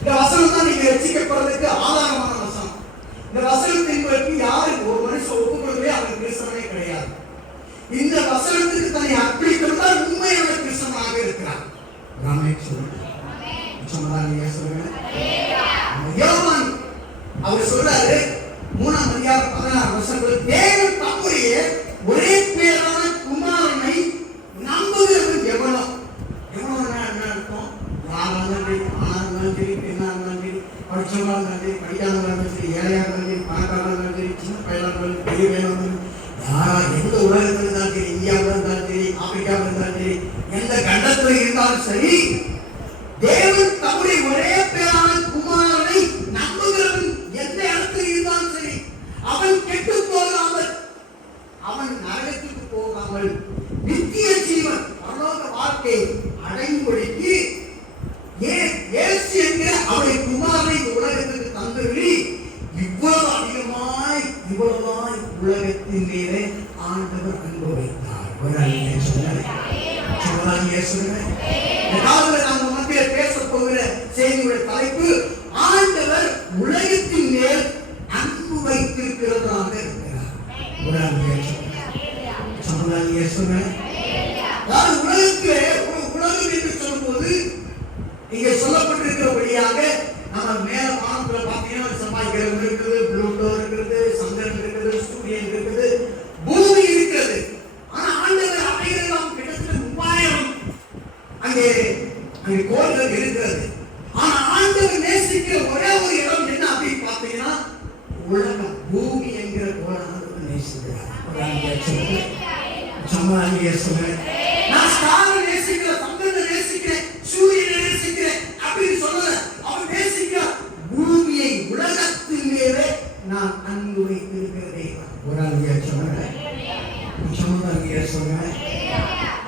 இந்த வசனம் தான் நீங்க ரட்சிக்கப்படுறதுக்கு ஆதாரமான வசனம். இந்த வசனத்தின்படி யாரு ஒரு மனுஷன் ஒப்புக்கொள்ளவே அவன் கிறிஸ்தவனே கிடையாது. இந்த வசனத்துக்கு தன்னை அர்ப்பணித்தவர்தான் உண்மையான கிறிஸ்தவனாக இருக்கிறார். யோவான் அவர் சொல்றாரு 3ஆம் அதிகாரம் 16 வசனத்தில், தேவன் தம்முடைய ஒரே பேரான குமாரனை நம்புகிறவன் எவனோ. எவனோன்னா என்ன அர்த்தம்? யாராலும் சரி, ஆனாலும் சரி, பெண்ணாலும் சரி, படிச்சவங்களாலும் சரி, படிக்காதவங்களும் சரி, ஏழையாலும் சரி, பணக்காரங்களும் சரி, சின்ன பையனாலும் பெரிய பையனாலும் யாரா எந்த உலகத்தில் இருந்தாலும் சரி, இந்தியாவில் இருந்தாலும் சரி, ஆப்பிரிக்காவில் இருந்தாலும் சரி, எந்த கண்டத்தில் இருந்தாலும் சரி, தேவன் தம்முடைய ஒரே பேரான குமாரனை நம்புகிறவன் எந்த இடத்தில் இருந்தாலும் சரி, அவன் கெட்டு போகாமல், அவன் நரகத்துக்கு போகாமல் நித்திய ஜீவன் பரலோக வாழ்க்கை அடையும்படிக்கு இயேசு என்கிற அவருடைய குமாரனை இந்த உலகத்திற்கு தந்தருளி இவ்வளவு அதிகமாய் உலகத்தின் மேலே ஆண்டவர் அன்பு வைத்தார். நாம் மத்தியில் பேச போகிற செய்தியுடைய தலைப்பு, ஆண்டவர் உலகத்தின் மேல் அன்பு வைத்திருக்கிறதாக இருக்கிறார். உலகத்திலே உலகம் என்று சொல்லும்போது இங்கே சொல்லப்பட்டிருக்கிறபடியாக நம்ம மேல வானத்துல பார்த்தீங்கன்னா செவ்வாய்க்கிழமை இருக்குது, புளூட்டோ இருக்கிறது, சந்திரன் இருக்கிறது, சூரியன் இருக்குது, பூமி இருக்கிறது. ஆனா ஆண்டவர் அவைகளெல்லாம் கிட்டத்தட்ட 3000 அங்கே கோள்கள் இருக்கிறது. ஆனா ஆண்டவர் நேசிக்கிற ஒரே ஒரு இடம் என்ன அப்படின்னு பார்த்தீங்கன்னா உலகம், பூமி என்கிற கோளானது நேசிக்கிறார். நான் ஸ்டாரை நேசிக்கிறேன், சந்திரனை நேசிக்கிறேன், சூரியனை நேசிக்கிறேன் அப்படின்னு சொல்லல. அவன் நேசிக்கிற பூமியை, உலகத்தின் மேலே நான் அன்பு வைத்திருக்கிறதே. ஒரு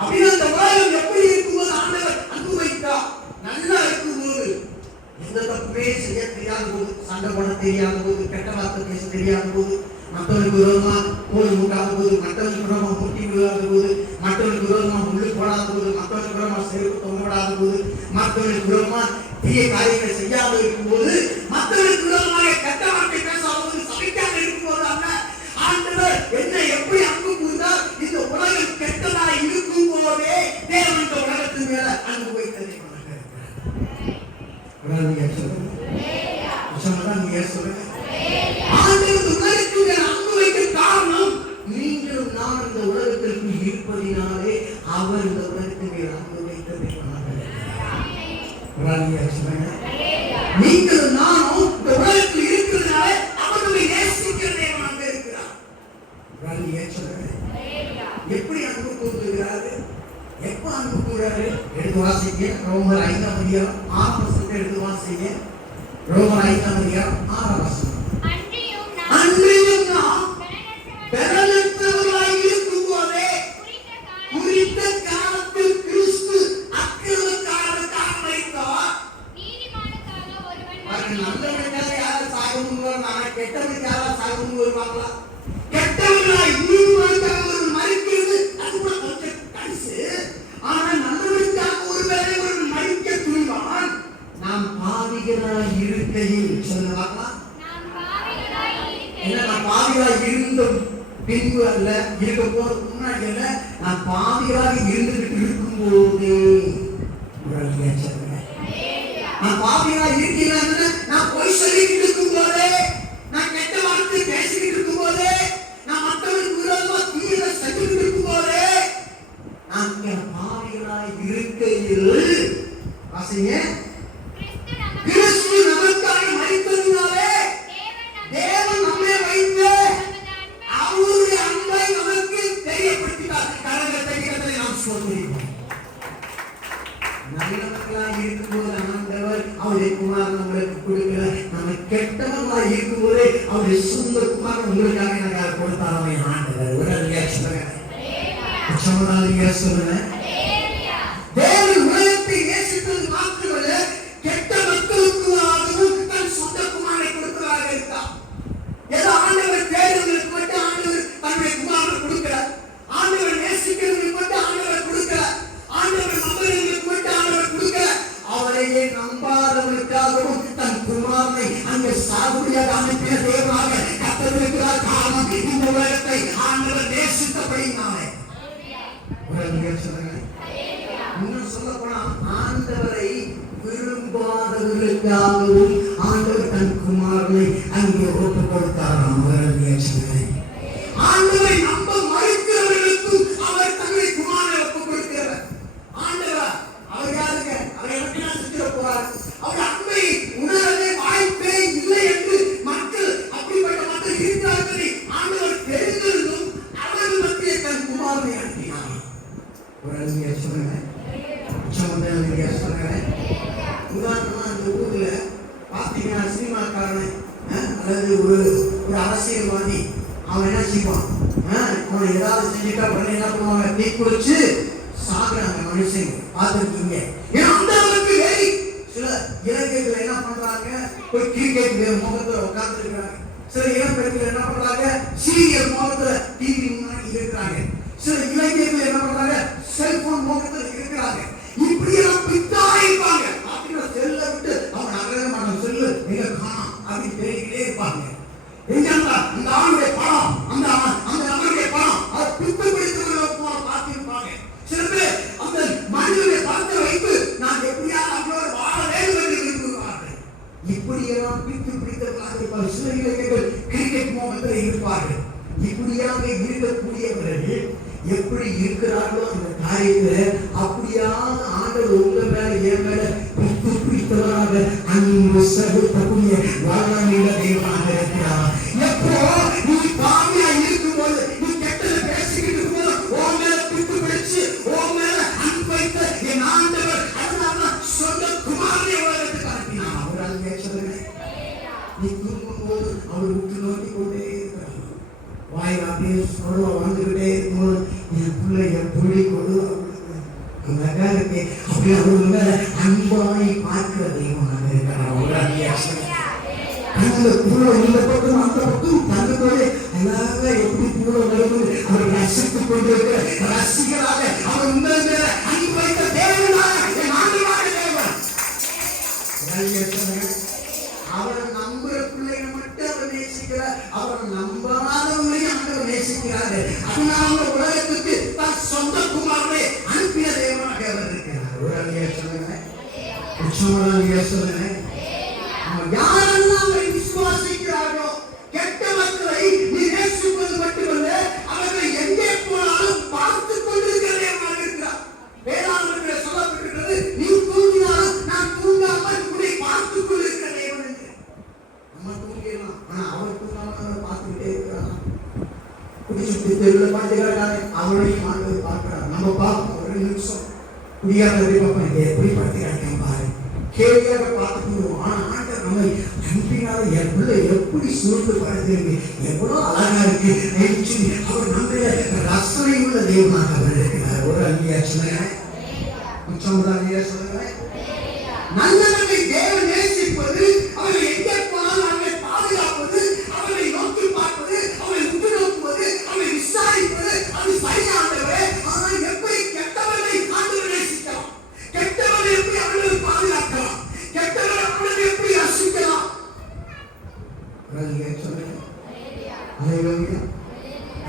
அப்படின்னு அந்த உலகம் எப்படி இருக்கும்போது ஆண்டவர் அன்பு வைத்தா, நல்லா இருக்கும்போது, எந்த தப்புமே செய்ய தெரியாத போது, சண்டை போட தெரியாத போது, கெட்ட வார்த்தை பேச தெரியாத போது, மற்றவருக்கு விரோதமா கோல் மூட்டாத போது, மற்றவருக்கு விரோதமா முட்டி விடாத போது, மற்றவருக்கு விரோதமா முள்ளு போடாத போது, மற்றவருக்கு விரோதமா செருப்பு தொங்கப்படாத போது, மற்றவருக்கு விரோதமா தீய காரியங்களை செய்யாத இருக்கும்போது, மற்றவருக்கு விரோதமாக கெட்ட வார்த்தை பேசாத போது, சமைக்காத இருக்கும்போது அல்ல, ஆண்டவர் என்ன எப்படி அன்பு கூர்ந்தார். இந்த உலகம் கெட்டதாக இருக்கும் போதே தேவன் இந்த உலகத்தின் மேல அன்பு வைத்ததை காரணம் நீங்களும் நான் இந்த உலகத்திற்கு இருப்பதினாலே அவர் இந்த உலகத்தின் மேல் அன்பு வைத்ததை நீங்களும் நானும் இந்த உலகத்தில் இருக்கிறதுனாலே அவர்களை நேசிக்கிறதே அங்க இருக்கிறார். எப்படி அன்பு கூறுகிறாரு, எப்ப அன்பு கூறாரு? எடுத்து வாசிங்க. ரோமர் 5ஆம் அதிகாரம் 6 வசனத்தை எடுத்து வாசிங்க. ரோமர் 5ஆம் அதிகாரம் 6 வசனம். அன்றியும் நாம் பெறலற்றவர்களாய் இருக்கும்போதே குறித்த காலத்தில் கிறிஸ்து அக்கிரமக்காரனுக்காக வைத்தார். நல்லவனுக்காக யாரும் சாகணும் வருவாங்க, கெட்டவனுக்காக சாகணும் வருவாங்களா? கெட்டவர்களாய் நீதிமானுக்காக ஒரு மறிக்கிறது அது கூட கொஞ்சம் கடிசு. ஆனா நல்லவனுக்காக ஒருவேளை ஒரு மறிக்க துணிவான். நாம் பாவிகளாய் இருக்கையில் சொல்லுவாங்களா? என்ன, நான் பாவிகளாய் இருந்தும் பின்பு அல்ல, இருக்க போறது முன்னாடி அல்ல, நான் பாவிகளாக இருந்துகிட்டு இருக்கும்போது நான் பாவிகளாய் இருக்கிறேன். நான் பொய் சொல்லிக்கிட்டு இருக்கும் போதே, நான் கெட்ட வார்த்தை பேசிக்கிட்டு இருக்கும் போதே, நான் மற்றவர்களுக்கு விரோதமா தீர செஞ்சுக்கிட்டு இருக்கும் போதே, நான் பாவிகளாய் இருக்கையில் வாசிங்க, கிறிஸ்து நமக்காக மரித்ததினாலே தேவன் நம்மை வைத்து அவருடைய அன்பை நமக்கு தெரியப்படுத்தினார். கரங்களை தட்டி நாம் சொல்கிறோம். நல்லவர்களாக இருக்கும்போது ஆண்டவர் அவருடைய குமாரன் நம்மளுக்கு கொடுக்கிறார். நம்ம கெட்டவர்களாக இருக்கும்போதே அவருடைய சொந்த குமாரன் உங்களுக்காக எனக்கு கொடுத்தார். அவன் ஆண்டவர் உடனடியாக சொல்லுங்க. தேவன் உலகத்தை நேசித்தது மாத்திரமல்ல, கெட்ட மக்களுக்காகவும் தன் சொந்த குமாரனை கொடுக்கிறதாக இருந்தார். ஏதோ ஆண்டவர் தேடுவதற்கு மட்டும் ஆண்டவர் தன்னுடைய குமாரனை கொடுக்கிறார். ஆண்டவர் நேசிக்கிறவர்களுக்கு மட்டும் ஆண்டவர் கொடுக்கிறார். ஆண்டவர் நம்புகிறவர்களுக்கு மட்டும் ஆண்டவர் கொடுக்கிறார். அவரையே நம்பாதவர்களுக்காகவும் சாகுபடியாக அனுப்பின தேவனாக கர்த்தர் இருக்கிறார். காரணம் இந்த உலகத்தை ஆண்டவர் நேசித்தபடியினாலே. இன்னும் சொல்ல போனா ஆண்டவரை விரும்பாதவர்களுக்காகவும் ஆண்டவர் தன் குமாரனை அங்கே ஒப்பு கொடுத்தாராம். ஆண்டவரை நம்ப மறுக்கிறவர்களுக்கும் அவர் தன்னை குமாரனை ஒப்பு கொடுக்கிறார். ஆண்டவர் அவர் யாருங்க? அவர் எனக்கு நான் செஞ்சிட போறார். அவர் அன்பை உணரவே வாய்ப்பே இல்லை என்று மக்கள் அப்படிப்பட்ட மக்கள் இருக்கிறார்கள். ஆண்டவர் தெரிந்திருந்தும் அவர்கள் மத்திய தன் குமாரனை அனுப்பினார். ஒரு அழுகையா சொல்லுங்க. உதாரணமா அந்த ஊர்ல பாத்தீங்கன்னா சினிமாக்காரன் அல்லது ஒரு அரசியல்வாதி அவன் என்ன செய்வான்? அவன் ஏதாவது செஞ்சுட்டா உடனே என்ன பண்ணுவாங்க? தீ குளிச்சு சாகுறாங்க மனுஷங்க. பார்த்துருக்கீங்க. ஏன்னா அந்த அளவுக்கு வெறி. சில இளைஞர்கள் என்ன பண்றாங்க? போய் கிரிக்கெட் முகத்துல உட்கார்ந்து இருக்கிறாங்க. சில இளம்பெண்கள் என்ன பண்றாங்க? சீரியல் முகத்துல டிவி முன்னாடி இருக்கிறாங்க. சில இளைஞர்கள் என்ன பண்றாங்க? செல்போன் முகத்துல இருக்கிறாங்க. இப்படி எல்லாம் பித்தாயிருப்பாங்க. அப்படின்னா செல்ல விட்டு அவன் நகர மாட்டான். செல்லு எங்க காணோம் அப்படின்னு தேடிக்கிட்டே இருப்பாங்க. அந்த ஆளுடைய பணம், அந்த நபருடைய பணம், அதை பித்து பிடித்தவர்கள் பார்த்திருப்பாங்க. சில பேர் அந்த மனிதனுடைய பணத்தை வைத்து நான் எப்படியாவது அவங்களோட வாழ வேண்டும் என்று விரும்புகிறார்கள். இப்படியெல்லாம் பித்து பிடித்தவர்களாக இருப்பார்கள். சில இளைஞர்கள் கிரிக்கெட் மோகத்தில் இருப்பார்கள். இப்படியாக இருக்கக்கூடியவர்கள் எப்படி இருக்கிறார்களோ அந்த காரியத்துல அப்படியாக ஆண்டவர் உங்க மேல என் மேல பித்து பிடித்தவராக அன்பு செலுத்தக்கூடிய வல்லமையுள்ள தெய்வமாக இருக்கிறார். எப்போ நீ பாவியா இருக்கும்போது, நீ கெட்டதை பேசிக்கிட்டு இருக்கும்போது உன் மேல பித்து பிடிச்சு உன் மேல அன்பு வைத்த என் ஆண்டவர் அதனால சொந்த குமாரனை உலகத்துக்கு அனுப்பினார். அவரால் கேட்கவில்லை. நீ தூங்கும் போது அவர் உற்று நோக்கி கொண்டே இருக்கிறார். வாயில் அப்படியே சொல்ல வந்துகிட்டே இருக்கும்போது என் பிள்ளைய புள்ளி கொடு அந்த காலத்தை அப்படி அவங்க அன்பாய் பார்க்கிற தெய்வமாக இருக்கிறார். அந்த புள்ள இந்த பக்கம் அந்த பக்கம் தந்தோட அழகாக எப்படி புள்ள வருவது அவர் ரசித்துக் கொண்டிருக்கிற ரசிகராக அவர் உங்கள் மேல அன்பு வைத்த தேவனாக என் ஆண்டவராக தேவன். அவரை நம்புற பிள்ளைகளை மட்டும் அவர் நேசிக்கிறார். அவரை நம்பாதவங்களையும் ஆண்டவர் நேசிக்கிறாரு. அதனால உலகத்துக்கு தன் சொந்த குமாரனை அனுப்பிய தேவனாக அவர் இருக்கிறார். ஒரு அழிய சொல்லுங்க. சொல்லுங்க. யாரெல்லாம் அவரை விசுவாசிக்கிறார்களோ கெட்ட மக்களை நீ நேசிப்பது மட்டுமல்ல, அவர்களை எங்கே போனாலும் பார்த்துக் கொண்டிருக்கிற தேவனாக இருக்கிறார். வேளாண்மையில் சொல்லப்பட்டிருக்கிறது, நீ தூங்கினாலும் நான் தூங்காமல் உன்னை பார்த்துக் கொண்டிருக்கிற தேவன் என்று. நம்ம தூங்கிடலாம், ஆனா அவர் தூங்காமல் பார்த்துக்கிட்டே இருக்கிறார். குடிச்சுட்டு தெருவில் பார்த்துக்கிறாங்க, அவரையும் ஆண்டவர் பார்க்கிறார். நம்ம பார்ப்போம் ஒரு நிமிஷம் குடியாத எப்படி பார்த்துக்கிறாங்க பாரு, கேள்வியாக பார்த்துக்கணும். ஆனா ஆண்டவர் நம்மை அன்பினால என் பிள்ளை எப்படி சூழ்ந்து படுத்திருக்கு, எவ்வளவு அழகா இருக்கு அவர் நம்ம ரசனை உள்ள தெய்வமாக அவர் இருக்கிறார். ஒரு அங்கேயா சொல்லுங்க. சொல்லுங்க. நல்லவர்களை தேவன் நேசிப்பது, அவர்களை எங்கே போனாலும் அவர்களை பாதுகாப்பது, அவர்களை நோக்கி பார்ப்பது, அவர்களை உற்று நோக்குவது, அவர்களை விசாரிப்பது, அது சரியானவரே. ஆனால் எப்படி கெட்டவர்களை ஆண்டவர் நேசிக்கலாம், கெட்டவர்களை எப்படி அவர்களை பாதுகாக்கலாம், கெட்டவர்களை அவர்களை எப்படி ரசிக்கலாம்.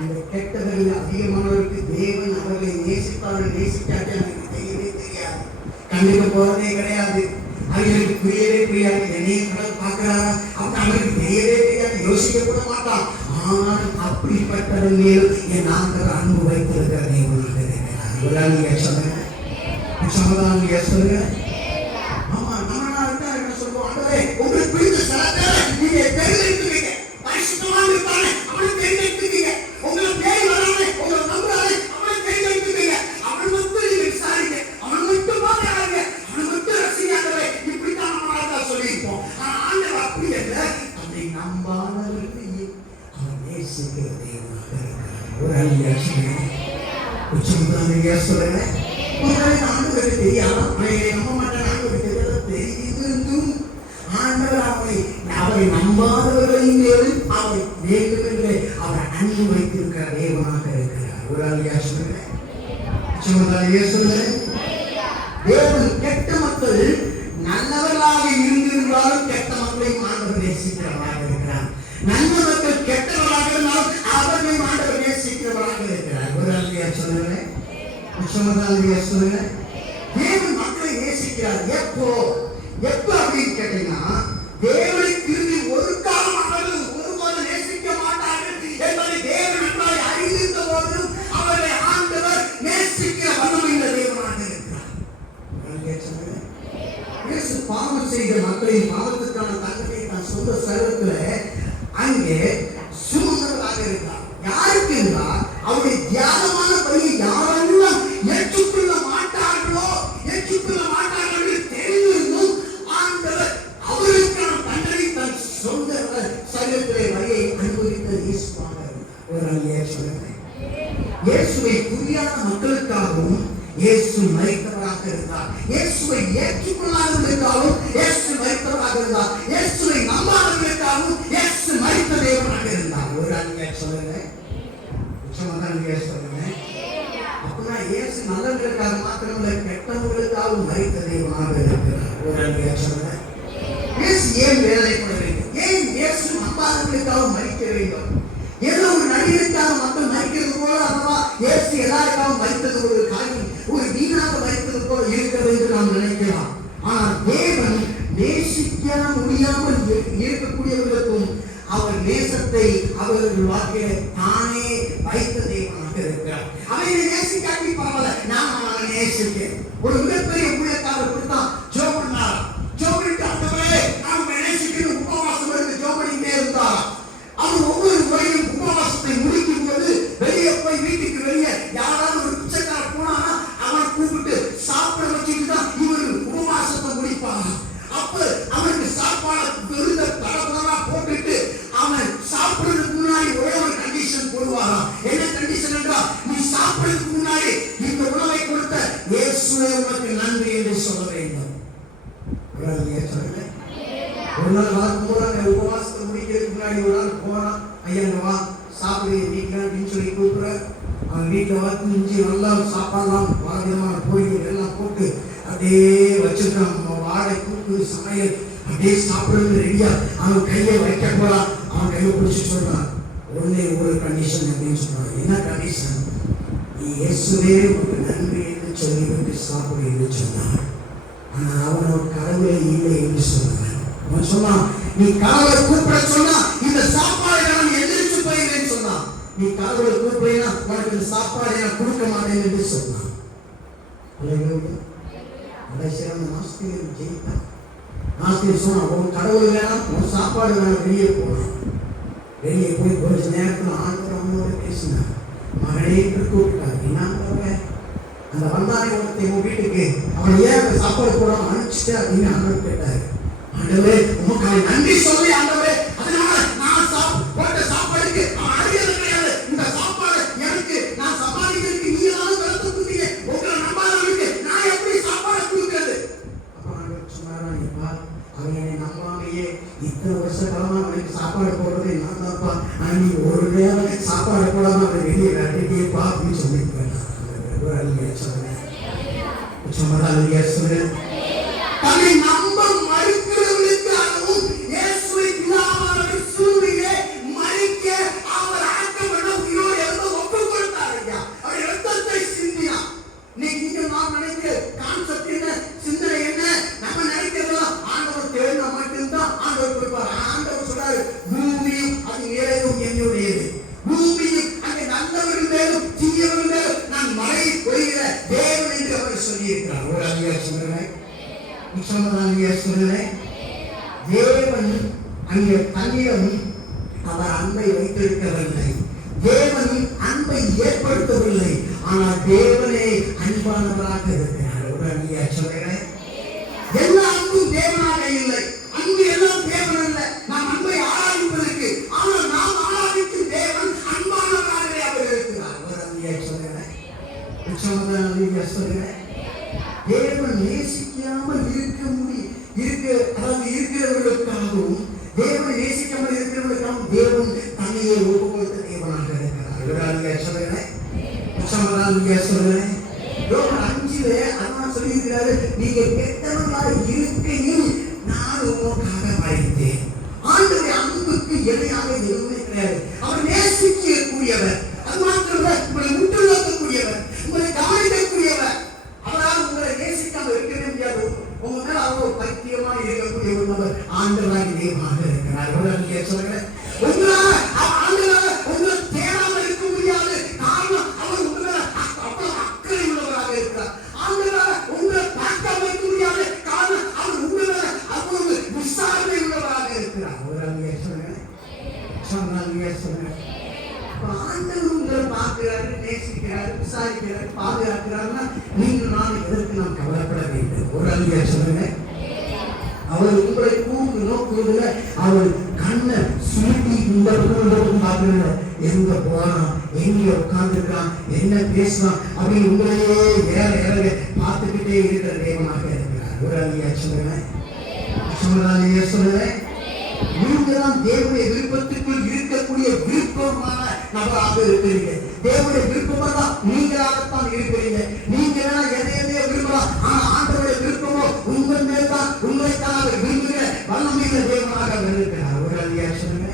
அந்த கெட்டவர்கள் அதிகமானவருக்கு தேவன் அவர்களை நேசிப்பார்கள் நேசிக்காது எனக்கு தெரியவே தெரியாது, கண்டிப்பா போறதே கிடையாது, அவர்களுக்கு புரியவே புரியாது. என்னையும் கடல் பார்க்கிறாரா அவங்க அவருக்கு தெரியவே தெரியாது, யோசிக்க கூட மாட்டான். ஆனால் அப்படிப்பட்டவன் மேலும் என் ஆண்டவர் அன்பு வைத்திருக்கிற தேவனாக இருக்கிறார். நீங்க சொல்லுங்க. சமாதானம் நீங்க சொல்லுங்க. ஆமா, நம்ம நாள் என்ன சொல்லுவோம், ஆண்டவரே உங்களுக்கு பிடித்த சிலத்தை நீங்க தெரிஞ்சுக்கிட்டீங்க, பரிசுத்தமாக இருப்பாங்க அவனை தெரிஞ்சுக்கிட்டீங்க, உங்களை பேர் வரானே உங்களை நம்புறானே அவனை தெரிஞ்சுக்கிட்டீங்க, அவன் மட்டும் நீங்க விசாரிங்க, அவன் மட்டும் பாருங்க, அவன் மட்டும் ரசிக்காதவே. இப்படித்தான் நம்ம சொல்லியிருப்போம். ஆனா ஆண்டவர் அப்படி அல்ல, அவனை நம்பாதவர்களையும் அவன் நேசிக்கிற தேவனாக இருக்கிறார். ஒரு அழியா சொல்லுங்க. உச்சமுதானியா சொல்லுங்க. ஆண்டவருக்கு தெரியாம நம்ப மாட்டேன், ஆண்டவருக்கு தெரிந்தும் ஆண்டவர் அவரை நம்பாதவர்களின் மேலும் அவர் வேண்டுமென்றே அவர் அன்பு வைத்திருக்கிற தேவனாக இருக்கிறார். ஒரு அழியா சொல்லுங்க. சொல்லுங்க. தேவன் கெட்ட மக்கள் நல்லவர்களாக இருந்திருந்தாலும் கெட்ட மக்களையும் ஆண்டவர் நேசிக்கிறார். சொல்லுங்க. தேவன் மக்களை நேசிக்கிறார். எப்போ அப்படின்னு கேட்டீங்கன்னா, தேவனை திரும்பி ஒரு காலம் அவர்கள் ஒருபோதும் நேசிக்க மாட்டார்கள் என்பதை தேவன் மக்களை அறிந்திருந்த போதும் அவரை ஆண்டவர் நேசிக்கிற வல்லமையுள்ள தேவனாக இருக்கிறார். இயேசு பாவம் செய்த மக்களின் பாவத்துக்கான தண்டனை தன் சொந்த சரீரத்தில் அங்கே சுமந்தவராக இருக்கிறார். யாருக்கு என்றால், அவருடைய தியாகமான பணியை யாரெல்லாம் ஏற்றுக்கொள்ள மாட்டார்களோ தெரிந்திருந்தும் ஆண்டவர் அவருக்கான தண்டனை தன் சொந்த சரீரத்திலே வழியை அனுபவித்த இயேசுவாக இருக்கிறார். இயேசுவை புரியாத மக்களுக்காகவும் இயேசு மரித்தவராக இருந்தார். இயேசுவை ஏற்றுக்கொள்ளாதவர்களுக்காகவும் இயேசு மரித்தவராக இருந்தார். இயேசுவை நம்பாதவர்களுக்காகவும் இயேசு மரித்த தேவனாக இருந்தார். ஒரு அன்னையா சொல்லுங்க. அப்படின்னா இயேசு நல்லவர்களுக்காக மாத்திரமல்ல, கெட்டவர்களுக்காகவும் மரித்த தேவனாக இருக்கிறார். ஒரு அன்னையா சொல்லுங்க. இயேசு ஏன் வேதனைப்பட வேண்டும்? ஏன் இயேசு நம்பாதவர்களுக்காகவும் மரிக்க வேண்டும்? ஏதோ ஒரு நடிகருக்காக மக்கள் மரிக்கிறது போல அல்லவா இயேசு எல்லாருக்காகவும் மரித்தது ஒரு காரியம், ஒரு வீணாக மரித்தது போல இருக்கிறது என்று நாம் நினைக்கலாம். ஆனால் தேவன் நேசிக்க முடியாமல் இருக்கக்கூடியவர்களுக்கும் அவர் நேசத்தை அவர்கள் வாழ்க்கையை தானே வைத்த தேவனாக இருக்கிறார். அவரை நேசிக்காட்டி பரவாயில்ல, நான் அவனை நேசிக்கிறேன். ஒரு மிகப்பெரிய ஊழியக்காரர் கொடுத்தான், ஜெபம் பண்ணார். ஜெபம் பண்ணிட்டு ஆண்டவரே நான் நேசிக்கிறேன் உபவாசம் இருந்து ஜெபம் பண்ணிட்டே இருந்தார். அவர் ஒவ்வொரு முறையும் உபவாசத்தை முடிக்கும் போது வெளியே போய் வீட்டுக்கு வெளியே யாராவது ஒரு பிச்சைக்கார போனானா அவனை கூப்பிட்டு சாப்பிட வச்சுட்டு தான் இவர் உபவாசத்தை முடிப்பாங்க. அப்ப அவனுக்கு சாப்பாடு விருந்த தடப்படா போட்டுட்டு அவன் சாப்பிடுறதுக்கு முன்னாடி ஒரே ஒரு கண்டிஷன் போடுவாராம். என்ன கண்டிஷன் என்றால், நீ சாப்பிடுறதுக்கு முன்னாடி இந்த உணவை கொடுத்த இயேசுவே உனக்கு நன்றி என்று சொல்ல வேண்டும். ஒரு நாள் வாரம் போறாங்க, உபவாசத்தை முடிக்கிறதுக்கு முன்னாடி ஒரு நாள் போறான். ஐயா வா சாப்பிடு வீட்டில் அப்படின்னு சொல்லி கூப்பிடுற. அவன் வீட்டில் வந்து இஞ்சி நல்லா சாப்பாடலாம் பலவிதமான கோழிகள் எல்லாம் போட்டு அப்படியே வச்சிருக்கான். வாழை கூட்டு சமையல் அப்படியே சாப்பிடுறது ரெடியா. அவன் கையை வைக்க போறான். அவன் கையை பிடிச்சி சொல்றான், ஒன்னே ஒரு கண்டிஷன் அப்படின்னு சொல்றான். என்ன கண்டிஷன்? நீ இயேசுவே உனக்கு நன்றி என்று சொல்லிவிட்டு சாப்பிடு என்று சொன்னான். ஆனா அவன் ஒரு கடவுளை இல்லை என்று சொன்னான். அவன் சொன்னான், நீ கடவுளை கூப்பிட சொன்னா இந்த சாப்பாடு நான் எதிர்த்து போயிருந்தேன்னு சொன்னான். நீ கடவுளை கூப்பிடா உனக்கு இந்த சாப்பாடு நான் கொடுக்க மாட்டேன் என்று சொன்னான். சிறந்த ஆசிரியர் ஜெயித்தான். ஆசிரியர் சொன்னான், உன் கடவுள் வேணாம், உன் சாப்பாடு வேணாம், வெளியே போனான். வெளியே போய் கொஞ்ச நேரத்தில் ஆண்டவர் அவனோட பேசினார். மகனே கூப்பிட்டார். என்ன அந்த வந்தானே ஒருத்தர் உன் வீட்டுக்கு அவன் ஏன் அந்த சாப்பாடு போடாம அனுப்பிச்சிட்டு அப்படின்னு ஆண்டவர் கேட்டாரு. ஆண்டவரே உமக்கு நன்றி சொல்லி ஆண்டவரே, அதனால நான் போட்ட சாப்பாடுக்கு அவன் அழுகிறது கிடையாது. இந்த சாப்பாடு எனக்கு நான் சம்பாதிக்கிறதுக்கு நீ ஏதாவது கருத்து கொடுத்தீங்க, உங்களை நம்பாதவனுக்கு நான் எப்படி சாப்பாடு கொடுக்கிறது? அப்ப ஆண்டவர் சொன்னாரா, அவன் என்னை நம்பாமையே இத்தனை வருஷ காலமா அவனுக்கு சாப்பாடு போடுறதே நான் தான்ப்பா. ஆனா நீ ஒரு நேரம் சாப்பாடு போடாம அவனை வெளியே விரட்டிட்டேப்பா அப்படின்னு சொல்லிட்டு போயிட்டான். தன்னை நம்ப மறுக்கிறவர்களுக்காகவும் இயேசுவை பிதாவானவர் சிலுவையிலே மரிக்க அவர் ஆக்கப்பட்ட உயிரோடு எழுத ஒப்புக் கொடுத்தார். அவர் இரத்தத்தை சிந்தினார். இன்னைக்கு இங்க நாம் நினைக்கிற கான்செப்ட் என்ன, சிந்தனை என்ன, நம்ம நினைக்கிறதெல்லாம் ஆண்டவர் தேர்ந்த மட்டும்தான் ஆண்டவர் கொடுப்பார். ஆண்டவர் சொல்றாரு, பூமியும் அது ஏழையும் என்னுடையது. பூமியும் அங்கே நல்லவர்கள் மேலும் தீயவர்கள் மேலும் நான் மழை பொழிகிற தேவன் என்று அவர் சொல்லியிருக்கிறார். ஒரு அதிகாரம் சொல்றேன், தேவன் அங்கே தன்னிடம் அவர் அன்பை வைத்திருக்கவில்லை. தேவன் அன்பை ஏற்படுத்தவில்லை. ஆனால் தேவனே அன்பானவராக இருக்கிறார். ஒரு அதிகாரம் சொல்றேன், எல்லா அன்பும் தேவனாக இல்லை. அன்பு எல்லாம் தேவன் அல்ல. நாம் அன்பை ஆராதிப்பதற்கு, ஆனால் நாம் ஆராதிக்கும் தேவன் அன்பானவராகவே அவர் இருக்கிறார். ஒரு அதிகாரம் சொல்றேன், தேவன் நேசிக்காமல் இருக்கிறவர்களுக்காகவும் தேவனை நேசிக்காமல் இருக்கிறவர்களுக்காகவும் தேவன் தன்னையே ஒப்பு கொடுத்த தேவனாக இருக்கிறார். அதான் சொல்லியிருக்கிறாரு, நீங்க கெட்டவர்களாக இருக்கையில் நான் உங்களுக்காக மறைத்தேன். ஆண்டவருடைய அன்புக்கு எதையாக எதுவுமே கிடையாது. அவர் நேசிக்கக்கூடியவர், அது மாத்திரமல்ல உங்களை உற்று நோக்கக்கூடியவர், உங்களை கவனிக்கக்கூடியவர். உள்ளவர் ஆண்டவராகிய தேவனாக இருக்கிறார். உடனே சொல்லுகிறேன், உங்களால ஆண்டவராக உங்களை தேடாமல் இருக்க முடியாது. காரணம் அவர் உங்களை அவ்வளவு அக்கறை உள்ளவராக இருக்கிறார். ஆண்டவராக உங்களை பார்க்காம இருக்க முடியாது. காரணம் அவர் உங்களை அவ்வளவு விசாரணை உள்ளவராக இருக்கிறார். உடனே சொல்லுகிறேன், சொல்லுங்க. ஆண்டவர் உங்களை பார்க்கிறாரு, நேசிக்கிறாரு, விசாரிக்கிறாரு, பாதுகாக்கிறாருன்னா நீங்க நான் எதற்கு நாம் கவலைப்பட வேண்டும்? ஒரு அழியா சொல்லுங்க. அவர் உங்களை கூர்ந்து நோக்குவதில் அவர் கண்ணை சுருட்டி இந்த பக்கம் பார்க்கல, எங்க போறான், எங்க உட்கார்ந்துருக்கான், என்ன பேசலாம் அப்படின்னு உங்களையே வேற வேற பார்த்துக்கிட்டே இருக்கிற தேவனாக இருக்கிறார். ஒரு அழியா சொல்லுங்க. சொல்லுங்க. நீங்க தான் தேவனுடைய விருப்பத்துக்குள் இருக்கக்கூடிய விருப்பமான நபராக இருக்கிறீங்க. தேவனுடைய விருப்பம் நீங்களாகத்தான் இருக்கிறீங்க. நீங்க எதையோ விரும்பலாம், ஆனா ஆண்டவருடைய விருப்பமோ உங்கள் மேல் தான், உங்களைத்தான் அவர் விரும்புகிற வல்லமையுள்ள தேவனாக இருக்கிறார். ஒரு அழியா சொல்லுங்க.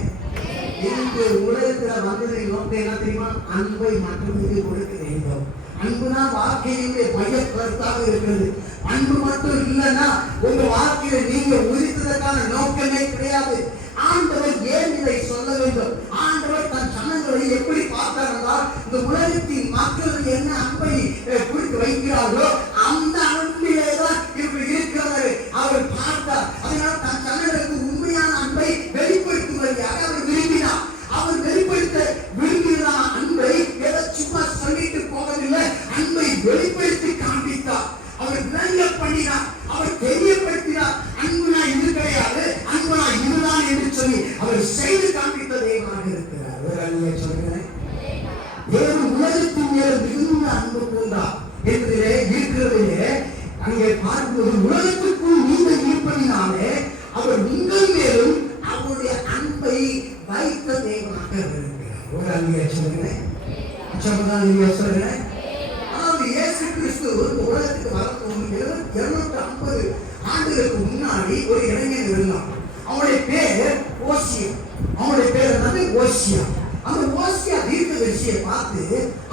இந்த உலகத்துல வந்ததை நோக்கம் என்ன தெரியுமா? அன்பை மற்றவர்களுக்கு கொடுக்க வேண்டும். அன்புதான் வாழ்க்கையினுடைய மைய கருத்தாக இருக்கிறது. அன்பு மட்டும் இல்லைன்னா உங்க வாழ்க்கையில நீங்க உதித்ததற்கான நோக்கமே கிடையாது. ஆண்டவர் ஏன் இதை சொல்ல வேண்டும்? ஆண்டவர் தன் ஜனங்களை எப்படி பார்த்தார் என்றால், இந்த உலகத்தின் மக்கள் என்ன அன்பை குறித்து வைக்கிறார்களோ அந்த அன்பிலேதான் இப்படி இருக்கிறார் அவர் பார்த்தார். அதனால தன் ஜனங்களுக்கு உண்மையான அன்பை வெளிப்படுத்துவதாக அவர் விரும்பினார். அவர் வெளிப்படுத்த விரும்பினார் அன்பை எதை சும்மா சொல்லிட்டு போவதில்லை, அன்பை வெளிப்படுத்தி காண்பித்தார். அவர் விளங்க பண்ணினார், அவர் தெரியப்படுத்தினார். அன்புனா இது கிடையாது, அன்புனா இதுதான் என்று சொல்லி அவர் செய்து காண்பித்த தெய்வமாக இருக்கிறார். ஒரு அழியை சொல்கிறேன், வேறு உலகத்தின் மேல் மிகுந்த அன்பு கொண்டார் என்பதிலே இருக்கிறதிலே அங்கே பார்க்கும்போது உலகத்திற்குள் நீங்கள் இருப்பதினாலே அவர் உங்கள் மேலும் அவருடைய அன்பை வைத்த தெய்வமாக இருக்கிறார். ஒரு அழியை சொல்கிறேன். சொல்கிறேன். இயேசு கிறிஸ்து உலகத்துக்கு வரப்போகுது 250 ஆண்டுகளுக்கு முன்னாடி ஒரு இளைஞன் இருந்தான். அவனுடைய பேர் ஓசியா. அவனுடைய பேர் என்னது? ஓசியா. அந்த ஓசியா தீர்க்கதரிசியை பார்த்து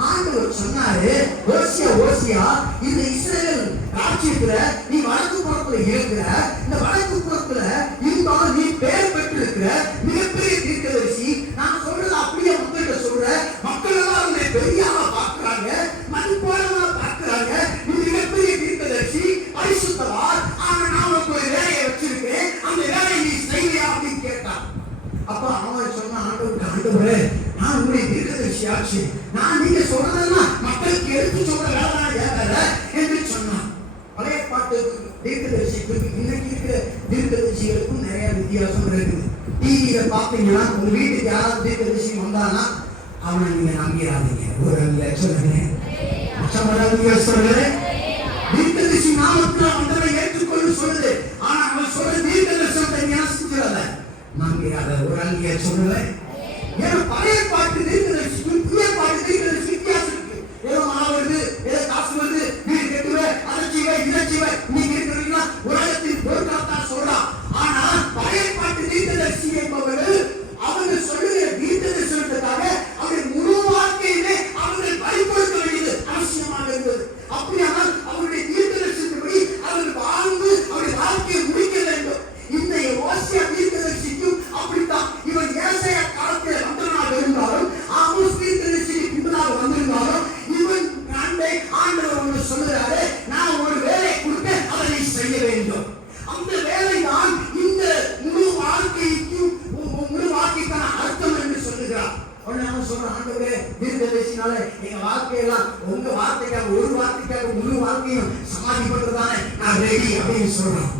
ஆண்டவர் சொன்னாரு, ஓசியா ஓசியா, இந்த இஸ்ரவேல் ராஜ்யத்துல நீ வடக்கு புறத்துல இருக்கிற, இந்த வடக்கு புறத்துல இருந்தாலும் நீ பேர் பெற்று இருக்கிற மிகப்பெரிய தீர்க்கதரிசி. நான் சொல்றது அப்படியே மக்கள்கிட்ட சொல்ற, மக்கள் எல்லாம் உன்னை பெரிய ஆளா பார்க்கிறாங்க, மண் போலவா பார்க்கிறாங்க. நீ மிகப்பெரிய தீர்க்கதரிசி, பரிசுத்தவான். ஆனா நான் உனக்கு ஒரு வேலையை வச்சிருக்கேன், அந்த வேலையை நீ செய்வியா அப்படின்னு கேட்டான். அப்ப அவன் சொன்ன, ஆண்டவரே நான் உங்களுடைய தீர்க்கதரிசி ஆச்சு, நான் நீங்க சொல்றதெல்லாம் மக்களுக்கு எடுத்து சொல்ற வேலை என்று சொன்னான். பழைய பாட்டு தீர்க்கதரிசிக்கு இன்னைக்கு இருக்கிற தீர்க்கதரிசிகளுக்கும் நிறைய வித்தியாசம் இருக்குது. டிவியில பாத்தீங்கன்னா உங்க வீட்டுக்கு யாராவது தீர்க்கதரிசி வந்தானா அவனை நீங்க நம்பிடாதீங்க. ஒரு சொல்லுங்க, தீர்க்கதரிசி நாமத்துல வந்தவரை ஏற்றுக்கொண்டு சொல்லுது, ஆனா அவன் சொல்ற தீர்க்கதரிசனத்தை ஞாசிக்கிறத நம்பிடாத. ஒரு அங்கிய சொல்லுங்க. ஏன்னா பழைய பாட்டு தீர்க்கதரிசிக்கும் புதிய பாட்டு தீர்க்கதரிசி வித்தியாசம் இருக்கு. ஏதோ மழை வருது, ஏதோ காசு வருது, வீடு கட்டுவே, அரைச்சிவே, இறைச்சிவே, நீங்க இருக்கிறீங்களா உலகத்தின் பொருட்காத்தான் சொல்றான். ஆனா பழைய பாட்டு தீர்க்கதரிசி என்பவர்கள் அவங்க சொல்லுகிற தீர்க்கதரிசனத்துக்காக அவருடைய முழு வாழ்க்கையுமே அவர்கள் பறிப்படுத்த வேண்டியது அவசியமாக இருந்தது. அப்படியானால் அவருடைய தீர்க்கதரிசனப்படி அவர்கள் வாழ்ந்து அவருடைய வாழ்க்கையை முடிக்க வேண்டும். இந்த ஓசியா தீர்க்கதரிசிக்கும் அப்படித்தான். இவன் ஏசாயா காலத்தில் வந்தவனாக இருந்தாலும், ஆமோஸ் தீர்க்கதரிசிக்கு பின்பதாக வந்திருந்தாலும், இவன் ஆண்டவர் ஒன்று சொல்லுகிறாரு, நான் ஒரு வேலை கொடுப்பேன், அதை நீ செய்ய வேண்டும். அந்த வேலை தான் இந்த முழு வாழ்க்கைக்கும் முழு வாழ்க்கைக்கான அர்த்தம் என்று சொல்லுகிறார். அவன் சொல்ற, ஆண்டவரே தீர்க்கதரிசினால எங்க வாழ்க்கையெல்லாம் உங்க வார்த்தைக்காக, ஒரு வார்த்தைக்காக முழு வாழ்க்கையும் சமாதி பண்றதானே நான் ரெடி அப்படின்னு சொல்றான்.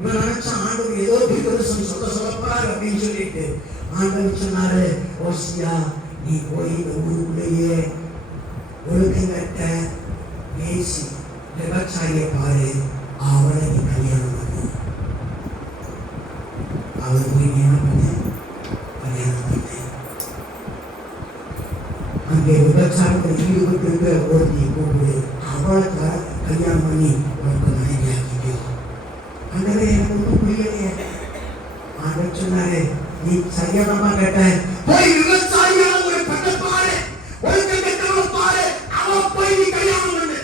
இவன் நினைச்சா ஆண்டவர் ஏதோ தீர்க்கதரிசனம் சொல்ல போறாரு அப்படின்னு சொல்லிட்டு ஆண்டவர் சொன்னாரு, ஓசியா நீ போய் இந்த ஊருக்குள்ளேயே ஒழுக்கங்கட்ட பேசி விவசாயிய பாரு, அவளை நீ கல்யாணம் பண்ணு. அவள் போய் என்ன பண்ணு? கல்யாணம் பண்ணு. அங்கே விபச்சாரத்தில் ஈடுபட்டு இருக்கிற ஒருத்தி கூப்பிடு, அவளை கல்யாணம் பண்ணி உனக்கு மனைவியாக்கிட்டோ. ஆண்டவரே எனக்கு ஒன்றும் புரியலையே. ஆண்டவர் சொன்னாரு, நீ சரியானமா கேட்ட, போய் விவசாயியான ஒரு பெண்ணை பாரு, ஒழுக்க கட்டவளை பாரு, அவ போய் நீ கல்யாணம் பண்ணு.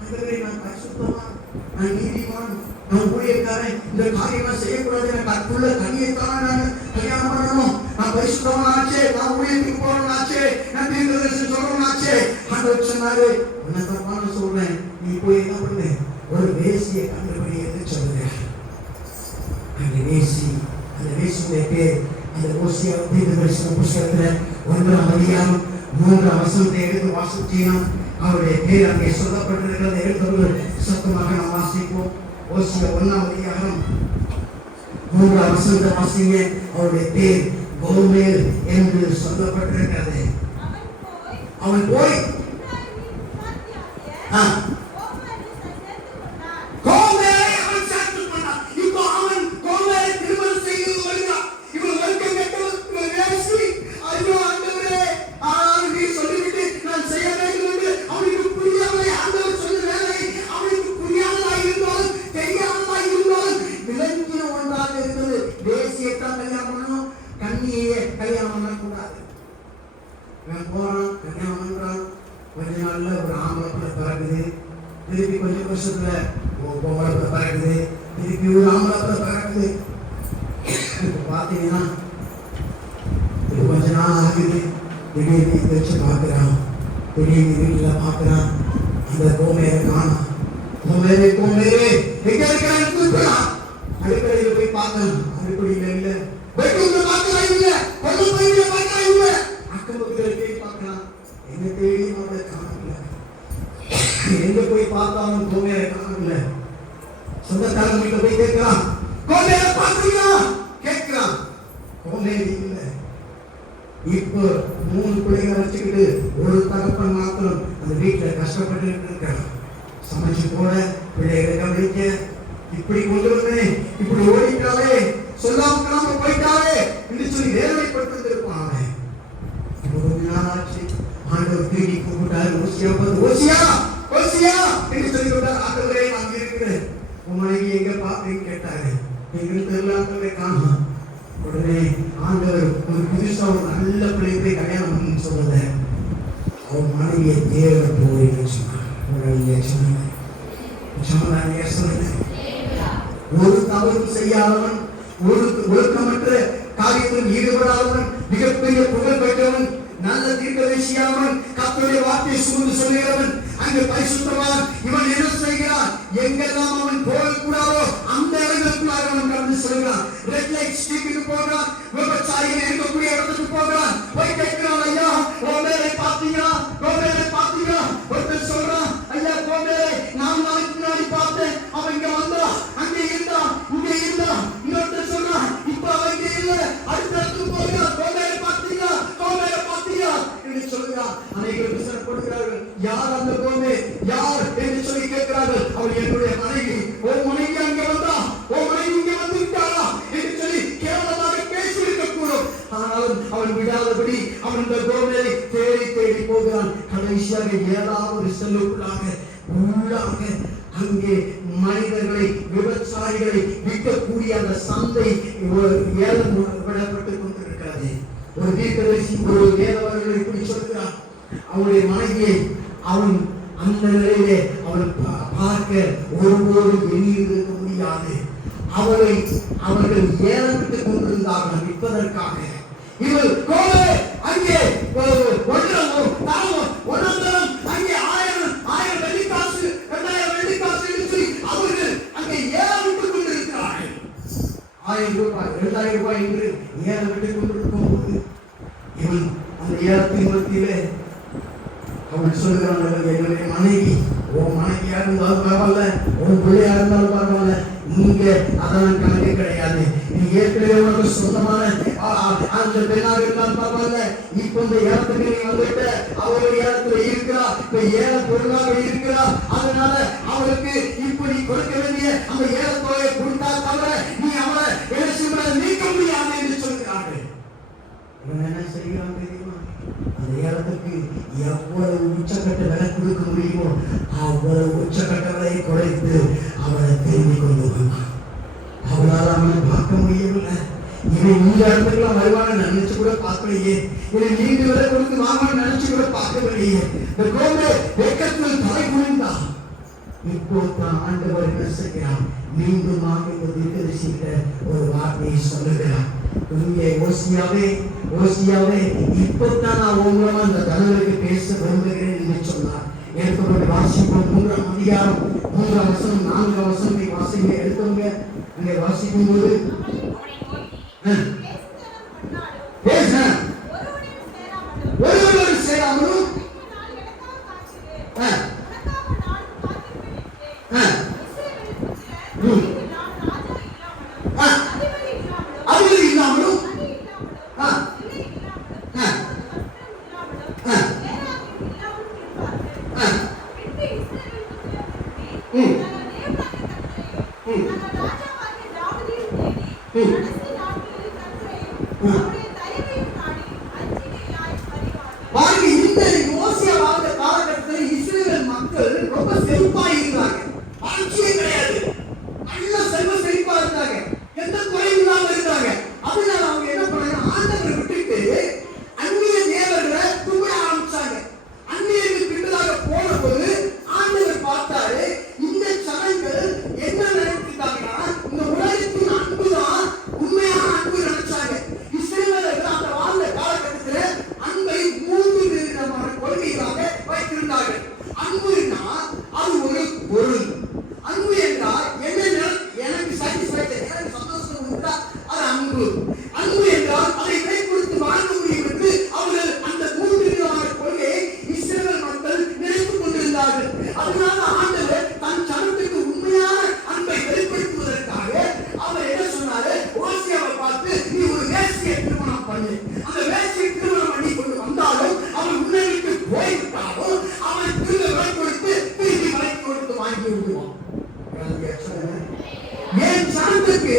ஆண்டவரே நான் பரிசுத்தவான், நான் நீதிமான், நான் ஊழியக்காரன், இந்த காரியமா செய்யக்கூடாது, எனக்கு அதுக்குள்ள கனியைத்தான் நான் கல்யாணம் பண்ணணும், நான் பரிசுத்தவன் ஆச்சே, நான் ஊழியத்துக்கு போறவன் ஆச்சே, நான் தீர்க்கதரிசனம் சொல்றவன் ஆச்சே. ஆண்டவர் சொன்னாரு, உன்னை தப்பான சொல்றேன், நீ போய் என்ன பண்ணு, ஒரு வேசியை கண்டுபிடி என்று சொல்லுறேன். அந்த வேசியுடைய பேர் அந்த ஓசியா தீர்க்கதரிசன புஸ்தகத்துல 1ஆம் அதிகாரம் 3ஆம் வசனத்தை எடுத்து வாசிச்சீங்கன்னா அவருடைய பேர் அங்கே சொல்லப்பட்டிருக்கிறது. எடுத்தவர்கள் சத்தமாக நாம் வாசிப்போம். ஓசியா 1ஆம் அதிகாரம் 3ஆம் வசனத்தை வாசிங்க. அவருடைய பேர் கோமேர் என்று சொல்லப்பட்டிருக்கிறது. அவன் போய் கோமேரை அவன் சேர்த்து கொண்டான். இப்போ அவன் கோமேரை திருமணம் செய்து வருகிறான். இவன் வர்க்கம் கட்டவன், இவன் வேசி. ஐயோ ஆண்டவரே, ஆனால் நீ சொல்லிவிட்டு நான் செய்ய வேண்டும் என்று அவனுக்கு புரியாமலே ஆண்டவர் சொன்ன வேலை அவனுக்கு புரியாததாய் இருந்தாலும் தெரியாததாய் இருந்தாலும் விளங்கின ஒன்றாக இருந்தது. வேசியைத்தான் கல்யாணம் பண்ணணும், கண்ணியே கல்யாணம் பண்ணக்கூடாது. இவன் போறான், கல்யாணம் பண்றான். கொஞ்ச நாள்ல ஒரு ஆம்பளை பிள்ளை பிறகுது. திருப்பி கொஞ்சம் வருஷத்துல பொம்பளை பிள்ளை பிறகுது. திருப்பி ஒரு ஆம்பளை பிள்ளை பிறகுது. இப்ப பாத்தீங்கன்னா இது கொஞ்ச நாள் ஆகுது. திடீர்னு வச்சு பாக்குறான், திடீர்னு வீட்டுல பாக்குறான், அந்த கோமேரை காணும். கோமேரே எங்க இருக்கிறான்னு கூப்பிடலாம். அடுப்படையில போய் பார்க்கலாம், அடுப்படையில இல்ல. பெட்ரூம்ல பார்க்கலாம் இல்ல, கொல்ல பையில பார்க்கலாம் இல்ல. அக்கம் பக்கத்துல போய் பார்க்கலாம், எங்க தேடி அவளை காணல. எங்க போய் பார்த்தாலும் கோமேரை காணல. சொந்தக்காரங்க போய் கேட்கலாம், கோமேரை பார்த்தீங்களா கேட்கலாம், கோமேரி இல்ல. இப்போ 3 பிள்ளைங்க வச்சுக்கிட்டு ஒரு தகப்பன் மாத்திரம் அந்த வீட்டுல கஷ்டப்பட்டு இருக்கான். சமைச்சு போட, பிள்ளைகளை கவனிக்க, இப்படி கொண்டு வந்தேன், இப்படி ஓடிட்டாலே, சொல்லாம போயிட்டாலே என்று சொல்லி வேதனைப்பட்டு இருப்பான். ஒரு நாளாச்சு ஆண்டவர் தேடி கூப்பிட்டாரு. ஓசியா பார்த்து, ஓசியா என்று சொல்லி விட்டார். ஆண்டவரே நான் இருக்கிறேன், உன் மனைவி எங்க பாப்பேன்னு கேட்டாரு. எங்களுக்கு எல்லாமே காணும். உடனே ஆண்டவர் ஒரு புதுசா ஒரு நல்ல பிள்ளைகளை கல்யாணம் பண்ணு சொல்லுத. அவன் மனைவியை தேவை போறீங்கன்னு சொன்னார். ஒரு தவறும் செய்யாதவன், ஒழுக்கமற்ற காரியத்தில் ஈடுபடாதவன், மிகப்பெரிய புகழ் பெற்றவன், நல்ல தீர்க்கதரிசியானவன், கர்த்தருடைய வார்த்தையை சுமந்து சொல்லுகிறவன், அங்கு பரிசுத்தவான். இவன் என்ன செய்கிறான்? எங்கெல்லாம் அவன் போகக்கூடாதோ அந்த இடங்களுக்குள்ளாக அவன் கடந்து செல்கிறான். ரெட் லைட் ஸ்ட்ரீட்டுக்கு போகிறான், விபச்சாரிகள் இருக்கக்கூடிய இடத்துக்கு போகிறான். போய் கேட்கிறான், ஐயா கோமேரை பார்த்தீங்களா? ஒருத்தர் சொல்றான், ஐயா கோமேரை நான் நாளைக்கு முன்னாடி பார்த்தேன், அவன் இங்க வந்தா, அங்கே இருந்தா, இங்கே இருந்தா. இன்னொருத்தர் சொல்றான், இப்ப அவன் இங்கே இல்ல, அடுத்த இடத்துக்கு போகிறான். கோமேரை பார்த்தீங்களா என்று சொல்கிறான். அனைவரும் விசாரப்படுகிறார்கள், யார் அந்த கோமே, யார் என்று சொல்லி கேட்கிறார்கள். அவள் என்னுடைய மனைவி. ஓ மனைவி அங்கே வந்தா, ஓ மனைவி இங்கே வந்துவிட்டாளா என்று சொல்லி கேவலமாக பேசியிருக்க கூடும். ஆனாலும் அவன் விடாதபடி அவன் இந்த கோமேரை தேடி போகிறான். கடைசியாக ஏதாவது செல்லுக்குள்ளாக அங்கே மனிதர்களை, விவசாயிகளை விற்கக்கூடிய அந்த சந்தை ஏலம் விடப்பட்டுக் கொண்டிருக்கிறது. ஒரு தீர்க்கதரிசி, ஒரு வேதவர்கள் இப்படி சொல்கிறார். அவனுடைய மனைவியை அவன் அந்த நிலையிலே அவள் பார்க்க ஒருபோதும் வெளியிருக்க முடியாது. அவர்கள் ஏலமிட்டுக் கொண்டிருந்தார்கள் விற்பதற்காக. இவள் கோலே அங்கே ஒன்றாம் அங்கே 1000 வெள்ளிக்காசு, 2000 வெள்ளிக்காசு என்று அவர்கள் அங்கே ஏலமிட்டுக் கொண்டிருக்கிறார்கள். 1000 ரூபாய், 2000 ரூபாய் என்று ஏலமிட்டுக் கொண்டிருக்கும் போது இவன் அந்த ஏலத்தின் மத்தியிலே அவன் சொல்கிறான், என்னுடைய மனைவி, உன் மனைவியா இருந்தாலும் பரவாயில்ல, உன் பிள்ளையா இருந்தாலும் பரவாயில்ல, நீங்க அதான் கணக்கு கிடையாது. நீ ஏற்கனவே உனக்கு சொந்தமான அந்த பெண்ணாக இருந்தாலும் பரவாயில்ல, இப்ப இந்த ஏலத்துக்கு நீ வந்துட்ட, அவருடைய ஏலத்துல இருக்கிறா, இப்ப ஏல பொருளாக இருக்கிறா. அதனால அவளுக்கு இப்படி கொடுக்க வேண்டிய அந்த ஏலத்தொகையை கொடுத்தா தவிர நீ அவளை நீக்க முடியாது என்று சொல்கிறார்கள். இவன் என்ன செய்யலாம் தெரியுமா? அந்த ஏலத்துக்கு எவ்வளவு உச்சக்கட்ட விலை கொடுக்க முடியுமோ அவ்வளவு உச்சக்கட்ட விலையை குறைத்து அவளை திரும்பி கொண்டு வந்தான். அவளால் அவனை பார்க்க முடியவில்லை. இவன் இந்த இடத்துக்குலாம் வருவான நினைச்சு கூட பார்க்கலையே, இவன் நீண்ட விலை கொடுத்து வாங்க நினைச்சு கூட பார்க்கவில்லையே. இந்த கோமே வெக்கத்தில் தலை குனிந்தான். இப்போதான் ஆண்டவர் என்ன செய்கிறார்? மீண்டுமாக இந்த தீர்க்கதரிசியிட்ட ஒரு வார்த்தையை சொல்லுகிறார். இங்கே ஓசியாவே இப்போதான் நான் உங்களமா இந்த தலைவருக்கு பேச விரும்புகிறேன் என்று சொன்னார். எடுத்துக்கொண்டு வாசிப்போம். 3ஆம் அதிகாரம் 3ஆம் வசனம் 4ஆம் வசனத்தை வாசிங்க. எடுத்தவங்க அங்கே வாசிக்கும் போது ஒருவரும் சேராமலும் அதில் இல்லாமலும் இந்த யோசியா வாழ்ந்த காலகட்டத்தில் இஸ்ரவேல் மக்கள் ரொம்ப செழிப்பா இருந்தாங்க. ஆட்சியே கிடையாது, நல்ல செல்வ செழிப்பா இருந்தாங்க, எந்த குறையும் இல்லாம இருந்தாங்க. அதனால அவங்க என்ன பண்ணாங்க? ஆண்டவரை விட்டுட்டு அந்நிய தேவர்களை கும்பிட ஆரம்பிச்சாங்க. அந்நியருக்கு பின்னதாக போன போது ஆண்டவர் பார்த்தாரு, இந்த ஜனங்கள் என்ன நினைச்சிட்டாங்கன்னா இந்த உலகத்தின் அன்புதான் உண்மையான அன்பு நினைச்சாங்க. இஸ்ரவேலர்கள் அந்த வாழ்ந்த காலகட்டத்தில் அன்பை 3 விதமான கொள்கைகளாக வைத்திருந்தார்கள். அன்புனா அது ஒரு பொருள். அன்பு என்றால் என்ன? எனக்கு சாட்டிஸ்ஃபேக்ஷன், எனக்கு சந்தோஷம் உண்டா, அது அன்பு. அன்பு என்றால் அதை விலை கொடுத்து வாங்க முடியும் என்று அவர்கள் அந்த 3 விதமான கொள்கையை இஸ்ரவேல் மக்கள் நினைத்துக் கொண்டிருந்தார்கள். அதனால ஆண்டவர் தன் ஜனத்துக்கு உண்மையான அன்பை வெளிப்படுத்துவதற்காக அவர் என்ன சொன்னாரு? ஓசியாவை பார்த்து, நீ ஒரு வேசியை திருமணம் பண்ணு. அந்த வேசியை திருமணம் பண்ணி கொண்டு வந்தாலும் அவன் உன்னை விட்டு போய்விட்டாலும் அவன் திரும்ப விலை கொடுத்து திரும்பி விலை கொடுத்து வாங்கி விடுவான். என் ஜனத்துக்கு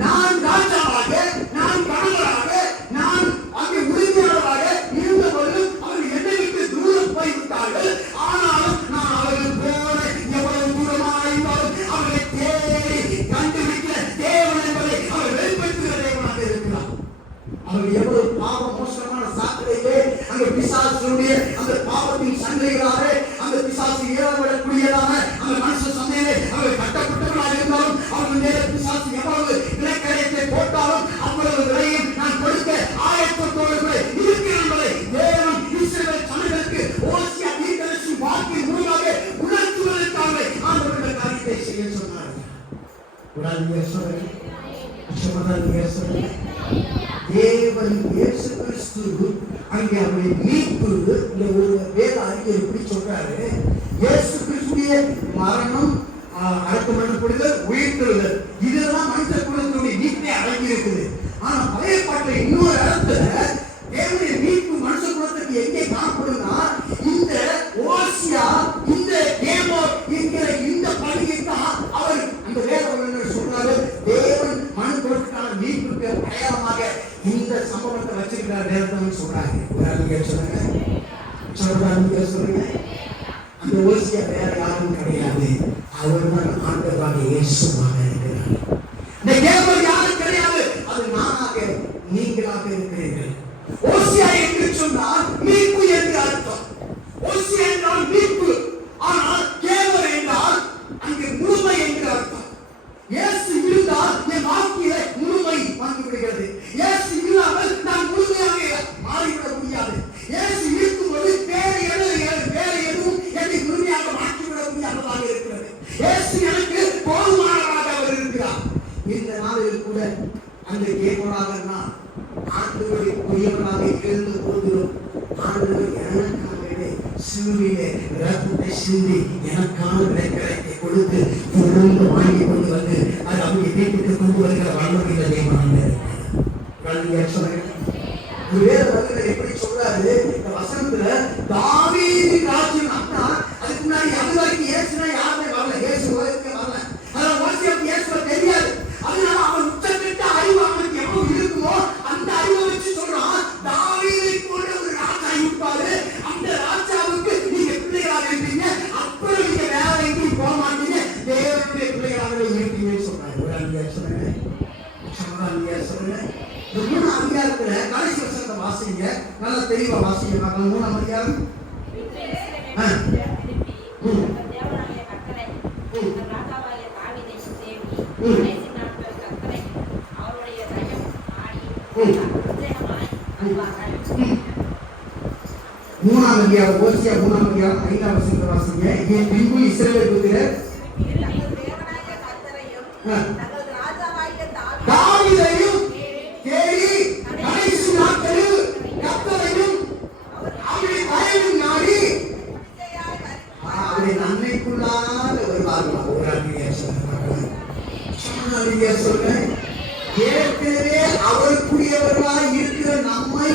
நான் ராஜாவாக, நான் கணவராக, நான் அங்கே உரிமையாளராக இருந்தபோது அவர்கள் என்னை விட்டு தூரம் போய்விட்டார்கள். ஆனாலும் நான் அவர்கள் போல எவ்வளவு தூரமாயிருந்தாலும் அவர்களை தேடி கண்டுபிடிக்கிற தேவன் என்பதை அவர் வெளிப்படுத்துகிற தேவனாக இருக்கிறார். அவர்கள் எவ்வளவு பாவ மோசமான சாக்கடையிலே அந்த பிசாசுடைய அந்த பாவத்தின் சண்டைகளாக அந்த பிசாசு ஏறப்படக்கூடியதான அந்த மனுஷ சந்தையிலே அவர்கள் கட்டப்பட்டவர்களாக இருந்தாலும் அவர்கள் மேலே பிசாசு எவ்வளவு விலைக்கரையத்தை போட்டாலும் அவ்வளவு விலையும் நான் கொடுக்க ஆயத்தத்தோடு கூட இருக்கிறேன் என்பதை தேவன் இஸ்ரவேல் ஜனங்களுக்கு ஓசியா தீர்க்கதரிசி வாக்கின் மூலமாக உணர்த்துவதற்காக ஆண்டவருடைய காரியத்தை செய்ய சொன்னார். தேவன் இயேசு கிறிஸ்து அங்கே அவரை மீட்பு இந்த ஒரு வேத அறிஞர் எப்படி சொல்றாரு? இயேசு கிறிஸ்துடைய மரணம், அடக்கமடைதல், உயிர்த்தெழுதல், இதெல்லாம் மனித குலத்தினுடைய மீட்பே அடங்கி இருக்குது. ஆனா பழைய பாட்டுல இன்னொரு இடத்துல தேவனுடைய மீட்பு மனுஷ குலத்துக்கு எங்கே காணப்படும்னா இந்த ஓசியா, இந்த தேவோ என்கிற இந்த பணியை தான் அவர் அந்த வேத வல்லுநர் சொல்றாரு. தேவன் மனு குலத்துக்கான மீட்புக்கு அடையாளமாக இந்த சம்பவத்தை வச்சிருக்கிறார் வேதம் சொல்றாங்க. சொல்லுங்க. அந்த ஓசியா வேற யாரும் கிடையாது, அவர்தான் ஆண்டவராக இயேசுவாக இருக்கிறார். இந்த தேவன் யாரும் கிடையாது, அது நானாக நீங்களாக இருக்கிறீர்கள். ஓசியா என்று சொன்னால் மீட்பு என்று அர்த்தம். ஓசியா என்றால் மீட்பு, ஆனால் தேவன் என்றால் அங்கே முழுமை என்று அர்த்தம். இயேசு இருந்தால் என் வாழ்க்கையில முழுமை வந்து விடுகிறது. இயேசு இல்லாமல் நான் முழுமையாக மாறிவிட முடியாது. இயேசு இருக்கும்போது வேற எதுவும் என்னை முழுமையாக மாற்றிவிட முடியாததாக இருக்கிறது. இயேசு எனக்கு போதுமானவராக அவர் இருக்கிறார். இந்த நாளில் கூட அந்த கேட்பவராக நான் ஆண்டவருடைய புரியவராக இருந்து போகிறோம். ஆண்டவர் எனக்காகவே சிலுவையிலே ரத்தத்தை சிந்தி எனக்கான விலைக்கரையை கொடுத்து தொடர்ந்து வாங்கி கொண்டு வந்து அது அவங்க வீட்டுக்கு கொண்டு வருகிற வல்லமையில தேவனாக வேற வல்லுநர் எப்படி சொல்றாரு? இந்த வசனத்துல தாவீதின் ராஜ்யம் அப்படின்னா அதுக்கு முன்னாடி அது வரைக்கும் இயேசுனா யாருமே வரல, இயேசு உலகத்துக்கு வரல. அதனால ஓசியாவுக்கு இயேசுவை தெரியாது. அதனால அவன் உச்சக்கட்ட அறிவு அவனுக்கு எவ்வளவு இருக்குமோ அந்த அறிவை வச்சு சொல்றான், தாவீதை போன்ற ஒரு ராஜா இருப்பாரு, அந்த ராஜாவுக்கு நீங்க பிள்ளைகளாக இருப்பீங்க, அப்புறம் நீங்க வேற எங்கேயும் போக மாட்டீங்க, தேவனுடைய பிள்ளைகளாகவே இருப்பீங்கன்னு சொல்றாரு. ஒரு அதிகாரம் சொல்லுங்க, சொல்லுங்க. இந்த 3ஆம் அதிகாரத்துல கடைசி வசனத்தை வாசிங்க, நல்லா தெளிவா வாசிங்க. 3ஆம் அதிகாரம் மூணாம் அதிகாரம் ஓசியா 3ஆம் அதிகாரம் 5ஆம் வசனத்தை வாசிங்க. என் பின்பு இஸ்ரவேல் புத்திரர் தாவீதையும் தேடி கடைசி நாட்களில் கர்த்தரையும் அவருடைய தயவும் நாடி அவருடைய நன்மைக்குள்ளாக வருவார்களாம். ஒரு அறிவியா சொல்றேன். ஏற்கனவே அவருக்குரியவர்களாய் இருக்கிற நம்மை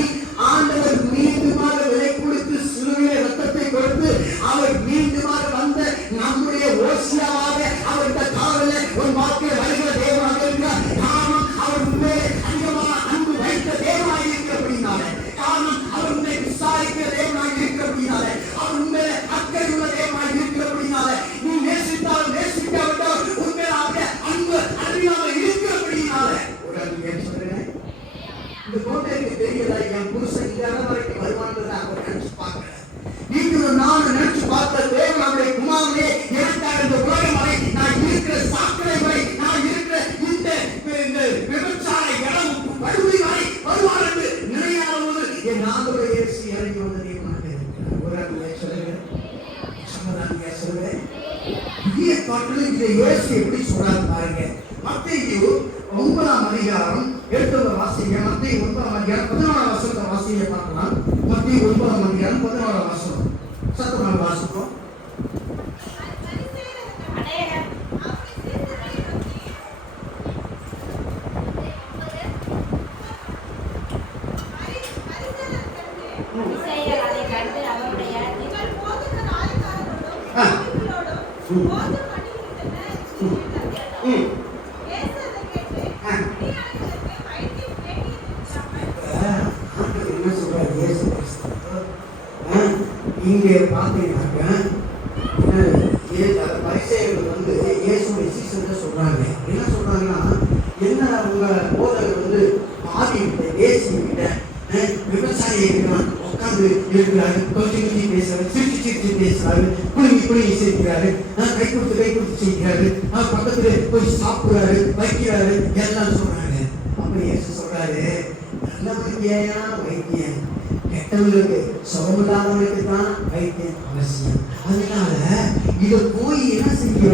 ஆண்டவர் மீண்டுமாக விலை கொடுத்து சிலுவையிலே ரத்தத்தை கொடுத்து அவர் மீண்டுமாக வந்த நம்முடைய ஓசியாவாக அவர் இந்த காவலில் ஒரு வாக்கில் வருகிற தேவனாக இருக்கிறார். காரணம் அவர் உண்மையை அதிகமாக அன்பு வைத்த தேவனாக இருக்கிறபடினாலே, காரணம் அவர் உண்மை விசாரிக்கிற தேவனாக இருக்கிறபடினாலே, அவர் உண்மையில அக்கறை உள்ள தேவனாக இருக்கிறபடினாலே, நீ நேசித்தால் நேசிக்காவிட்டால் உண்மையாக அன்பு அதிகமாக இருக்கிறபடினாலே ஒரு அறிவியை சொல்றேன். இந்த கோட்டைக்கு தெரியல, என் புருஷன் இந்த இடம் வரைக்கும் வருவான்னு அவர் நினைச்சு பார்க்கல. நீங்களும் நானும் நினைச்சு பார்த்த தேவன் அவருடைய குமாரனே எனக்காக இந்த உலகம் வரை நான் இருக்கிற சாக்கடை வரை நான் இருக்கிற இந்த விபச்சார இடம் வறுமை வரை வருவார் என்று நினையாத போது என் ஆண்டவரை இயேசு இறங்கி வந்த தேவனாக இருக்கிறார். ஒரு அறிவியை சொல்லுகிறேன், சமாதானியா சொல்லுகிறேன். புதிய பாட்டில் இதை இயேசு எப்படி சொல்றாரு பாருங்க. மத்தேயு 9ஆம் அதிகாரம் எடுத்துள்ள வாசிங்க. மத்தேயு 9ஆம் அதிகாரம் 14ஆம் வசனத்தை வாசிங்க பார்க்கலாம். மத்தேயு 9ஆம் அதிகாரம் 14ஆம் வசனம் சத்தமாக வாசிப்போம். இங்கே பார்த்தீங்கன்னாக்க பரிசேயர்கள் வந்து இயேசுடைய சீசர்கள் சொல்றாங்க. என்ன சொல்றாங்கன்னா, என்ன உங்க போதகர் வந்து பாதி தேசிய விவசாயி உட்கார்ந்து இருக்கிறாரு, கொஞ்சம் கொஞ்சம் பேசுறாரு, சிரிச்சு சிரிச்சு பேசுறாரு, குழுங்கி குழுங்கி சிரிக்கிறாரு, கை கொடுத்து செய்கிறாரு, பக்கத்துல போய் சாப்பிடுறாரு, வைக்கிறாரு, எல்லாம் சொல்றாங்க. அப்ப இயேசு சொல்றாரு, நல்லவனுக்கு ஏன் வைத்தியம், கெட்டவங்களுக்கு சுகமில்லாதவனுக்கு தான் வைத்தியம் அவசியம். அதனால இதை போய் என்ன செய்ய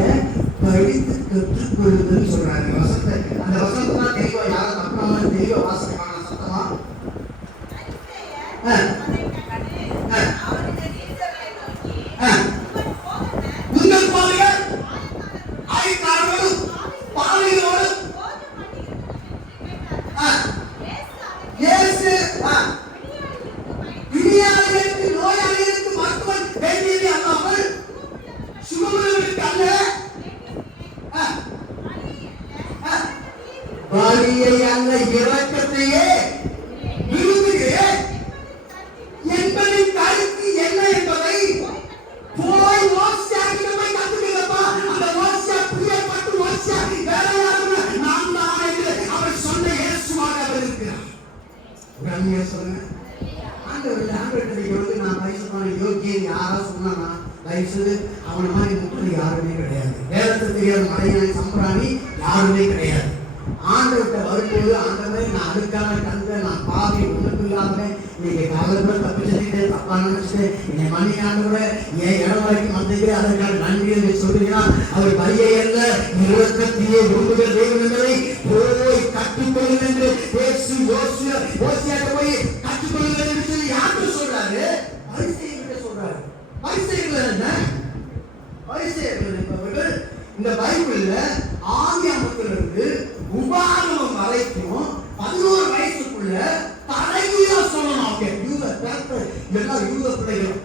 படித்து கற்றுக்கொள்ளுதுன்னு சொல்றாங்க. வசனத்தை அந்த வசனத்தை தான் தெளிவா யாரும் தப்பாம தெளிவா வாசிப்பாங்க சத்தமா. உங்கள் பாதைகள் ஆய்காரர்களும் பாதைகளோடு இயேசு பிணியாளிகளுக்கு நோயாளிகளுக்கு மருத்துவம் வேண்டியது அல்லாமல் சுகமுள்ளவர்களுக்கு அல்ல, பலியை அல்ல இரக்கத்தையே விரும்புகிறேன் என்பதின் கருத்து என்ன என்பதை போய் ஓசியாவிடம் போய் கத்துக்கிறப்பா. அந்த ஓசியா புரியப்பட்டு ஓசியா வேலையாளர் நான் தான் என்று அவர் சொன்ன இயேசுவாக அவர் இருக்கிறார். ஒரு அந்நிய சொல்லுங்க. ஆண்டவர்கிட்ட வந்து நான் பரிசுமான யோகியன் யாரா சொன்னா வயசு அவனை மாதிரி முக்கியம் யாருமே கிடையாது. வேதத்தை தெரியாத மலையான சம்பராணி யாருமே கிடையாது. ஆண்டவர்கிட்ட வரும்போது ஆண்டவரை நான் அதுக்காக தந்த நான் பாவி ஒன்றுக்கு இல்லாம இன்னைக்கு காலத்துல தப்பு செஞ்சுட்டு தப்பா நினைச்சிட்டு என்னை மணி ஆண்டவரை என் இடம் வரைக்கும் வந்தீங்க, அதற்கான நன்றி என்று சொல்லுகிறான். அவர் பலியை அல்ல இரக்கத்தையே விரும்புகிற தேவன் என்பதை போய் கற்றுக்கொள்ளுங்கள் என்று பேசு ஓசியாக போய் கற்றுக்கொள்ளுங்கள் என்று சொல்லி யாருக்கு சொல்றாரு? பரிசேயர்கிட்ட சொல்றாரு. பரிசேயர்கள் என்ன? பரிசேயர்கள் என்பவர்கள் இந்த பைபிள்ல ஆதியாகமத்திலிருந்து உபாகமம் வரைக்கும் 11 வயசுக்குள்ள தலைகீழா சொல்லணும். அவங்க எல்லா யூத பிள்ளைகளும்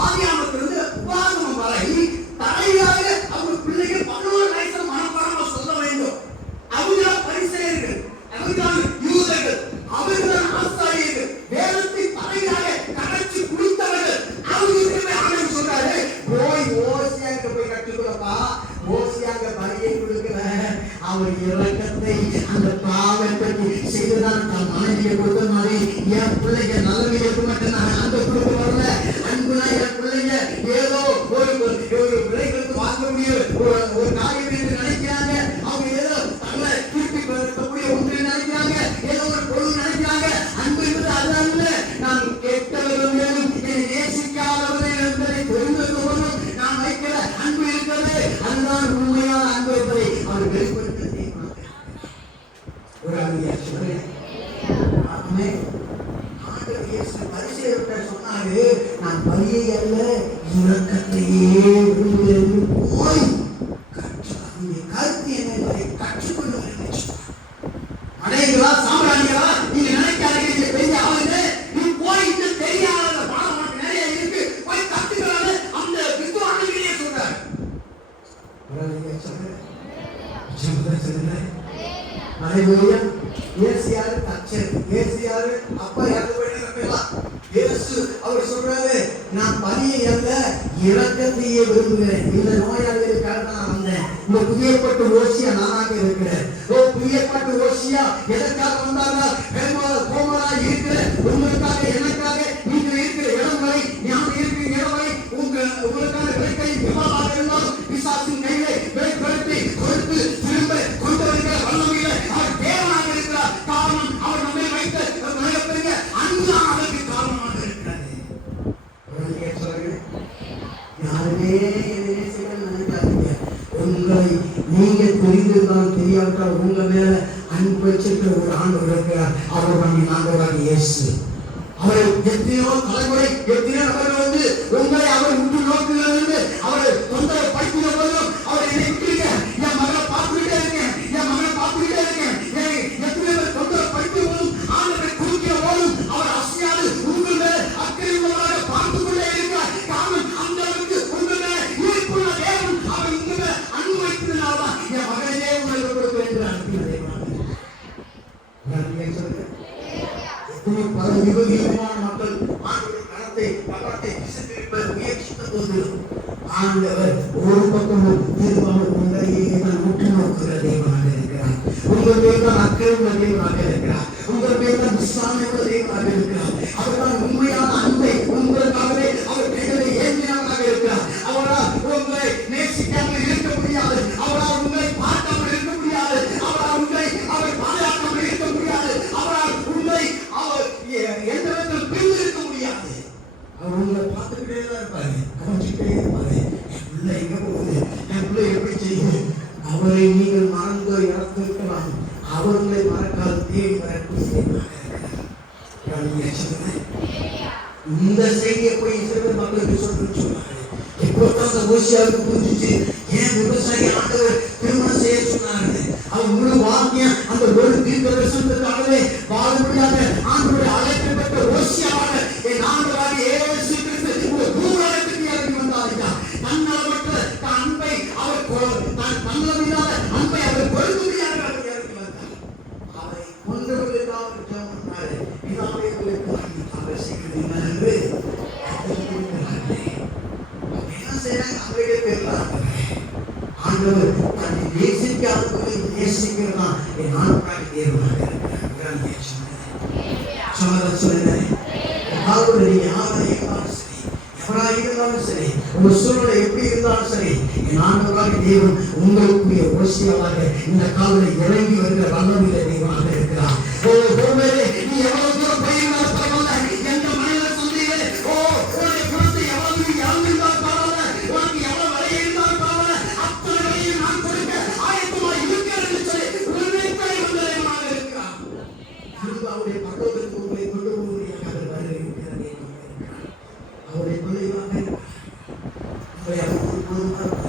ஆதியாகமத்திலிருந்து உபாகமம் வரை தலையாக அவங்க பிள்ளைகள் 11 வயசுல மனப்பாடமா சொல்ல வேண்டும். அவங்க பரிசேயர்கள், அவங்க யூதர்கள், அவங்க ஆசாரியர்கள், வேதத்தை தலையாக கரைச்சு குடித்தவர்கள். அவங்க ஆண்டவர் சொல்றாரு, போய் ஓசியாக்கு போய் கற்றுக்கொள்ளப்பா. ஓசியாக பலியை கொடுக்கிற அவர் இரக்கத்தை அந்த பாவத்தை செய்துதான் தன் மனைவியை கொடுத்த மாதிரி என் பிள்ளைங்க நல்லது இருக்க மாட்டேன். அந்த கொடுக்க வரல. அன்புனா என் பிள்ளைங்க ஏதோ ஒரு விலை கொடுத்து வாங்கக்கூடிய ஒரு காரியம் என்று நினைக்கிறாங்க. அவங்க ஏதோ தங்களை திருப்பி பெறக்கூடிய ஒன்று நினைக்கிறாங்க, ஏதோ ஒரு பொருள் நினைக்கிறாங்க. ஆமென். ஆண்டவர் இயேசு பரிசேயர்கிட்ட சொன்னாரு, நான் பலியை அல்ல இரக்கத்தையே விரும்புகிறேன். போய் கருத்து என்ன கற்றுக்கொண்டு வருகிறேன். அடைகளா சாம்பிராணிகளா நீங்க நினைக்காதீங்க பெரிய ஆளுங்க. நீ போய் இந்த தெரியாத பாடம் நிறைய இருக்கு, போய் கத்துக்கிறாரு. அந்த வித்வான்களே சொல்றாரு. ஹalleluya. ஏசியாரு தச்சர், ஏசியாரு அப்பா இறந்து போயிட்டாங்க. இயேசு அவர் சொல்றாரு, நான் பலியை அல்ல இரக்கத்தையே விரும்புகிறேன். இந்த நோயாளிகளுக்காக நான் வந்தேன். இந்த புதியப்பட்ட ஓசியா நானாக இருக்கிறேன். புதியப்பட்ட ஓசியா எதற்காக வந்தாங்க? கோமலா இருக்கிற உங்களுக்காக எனக்காக நீங்கள் இருக்கிற இடம் வரை ஞாபகம் இருக்கிற இடம் வரை உங்களுக்கான விளக்கை விவாதமாக இருந்தாலும் பிசாசின் கையிலே விளக்கத்தை கொடுத்து திரும்ப கொண்டு வருகிற வல்லமையில அவர் தேவனாக இருக்கிறார். காரணம் அவர் நம்மை வைத்த மிகப்பெரிய அன்பு அதற்கு காரணமாக இருக்கிறது. யாருமே எதிரே செய்ய நினைக்காதீங்க. உங்களை நீங்க தெரிந்திருந்தாலும் தெரியாவிட்டால் உங்க மேல அன்பு வச்சிருக்கிற ஒரு ஆண்டவர் இருக்கிறார். அவர் நம்ம ஆண்டவராக இயேசு. அவரை எத்தனையோ தலைமுறை எத்தனையோ நபர்கள் வந்து உங்களை அவர் உற்று நோக்குகிறது. அவரை தொந்தரவு படுத்தின போதும் அவரை என்னை விட்டுருங்க, என் மகளை பார்த்துக்கிட்டே இருக்கேன், என் மகளை பார்த்துக்கிட்டே இருக்கேன். எத்தனை பேர் தொந்தரவு படுத்தின போதும் ஆண்டவரை குறுக்கிற போதும் அவர் அசையாது உங்கள் மேல அக்கறையுள்ளவராக பார்த்துக் கொண்டே இருக்கிறார். காரணம் அந்த அளவுக்கு உங்கள் மேல ஈர்ப்புள்ள தேவன் அவர் உங்கள் மேல அன்பு வைத்ததுனால்தான் என் மகனே உங்களுக்கு கொடுக்க என்று அனுப்பினதை பல விபரீதமான மக்கள் ஆண்டவர் கரத்தை விசித்திருப்ப முயற்சித்த போது ஆண்டவர் ஒரு பக்கமும் திரும்பாமல் உங்களையே தான் உற்று நோக்குகிற தேவனாக இருக்கிறார். உங்கள் பேர் தான் அக்கறையுள்ள தேவனாக இருக்கிறார். உங்கள் பேர் தான் விசாரணையுள்ள தேவனாக இருக்கிறார். அவர்தான் உண்மையான அன்பை உங்களுக்காகவே அவர் கைகளை ஏந்தினவராக இருக்கிறார். அவரால் உங்களை நேசிக்காமல் இருக்க முடியாது. அவரால் உங்களை பார்க்காமல் இருக்க முடியாது. அவரால் உங்களை அவர் பாதுகாக்காமல் இருக்க முடியாது. அவரால் உங்களை அவர் எந்த விதத்தில் பிரிந்து இருக்க முடியாது. அவர் உங்களை பார்த்துக்கிட்டே தான் இருப்பாரு, கவனிச்சுட்டே இருப்பாரு. என் பிள்ளை எங்க போகுது, என் பிள்ளை எப்படி செய்யுது. அவரை நீங்கள் மறந்து இறந்திருக்கலாம். அவர்களை மறக்காது தேடி வரக்கூடிய இந்த செய்தியை போய் இஸ்ரவேல் மக்களுக்கு சொன்னாரு. எப்போதான் அந்த ஓசியாவுக்கு புரிஞ்சிச்சு, ஏன் விவசாயி ஆண்டவர் திருமணம் செய்ய சொன்னாரு. அவர் முழு வாக்கியம் அந்த ஒரு தீர்க்கதரிசனத்துக்காகவே வாழ முடியாத ஆண்டவருடைய அழைக்கப்பட்ட ஓசியாவாக என் ஆண்டவராக இயேசு கிறிஸ்து ஒரு பூரணத்துக்கு இறங்கி வந்தாருங்க. தன்னலமற்ற அன்பை அவர் தன்னலமில்லாத அன்பை அவர் கொடுக்கும்படியாக அவர் இறங்கி வந்தார். அவரை கொன்றவர்களுக்காக ஜெபம் பண்ணாரு. பிதாவே உங்களுக்கு அவர் செய்கிறது என்று என்ன செய்யறாங்க? அவருடைய பேர்லாம் ஆண்டவர் தன்னை நேசிக்காதவர்களை நேசிக்கிறதான் என் ஆண்டவராக தேவனாக இருக்கிறார். சொல்லுறேன். அதாவது நீங்க யாராக இருந்தாலும் சரி, எவராக இருந்தாலும் சரி, உங்க சூழ்நிலை எப்படி இருந்தாலும் சரி, என் ஆண்டவராக தேவன் உங்களுக்குரிய ஓசியாவாக இந்த காலையில் இறங்கி வருகிற வல்லமையில தேவனாக இருக்கிறார். நீ எவ்வளவு தூரம் பயிர்ந்தால் பரவாயில்ல, எந்த மனித சந்தையிலே உன்னுடைய குணத்தை எவ்வளவு இழந்திருந்தால் பரவாயில்ல, உனக்கு எவ்வளவு வரைய இருந்தால் பரவாயில்ல, அத்தனை வரையும் நான் கொடுக்க ஆயத்தமாக இருக்கிறேன் என்று சொல்லி உன்னை வந்த தேவனாக இருக்கிறார். திரும்ப அவருடைய பரலோகத்துக்கு உங்களை கொண்டு போகும்படியாக அவர் வருகிறார். அவருடைய பிள்ளைகளாக உங்களை அவர் ஒருபோதும்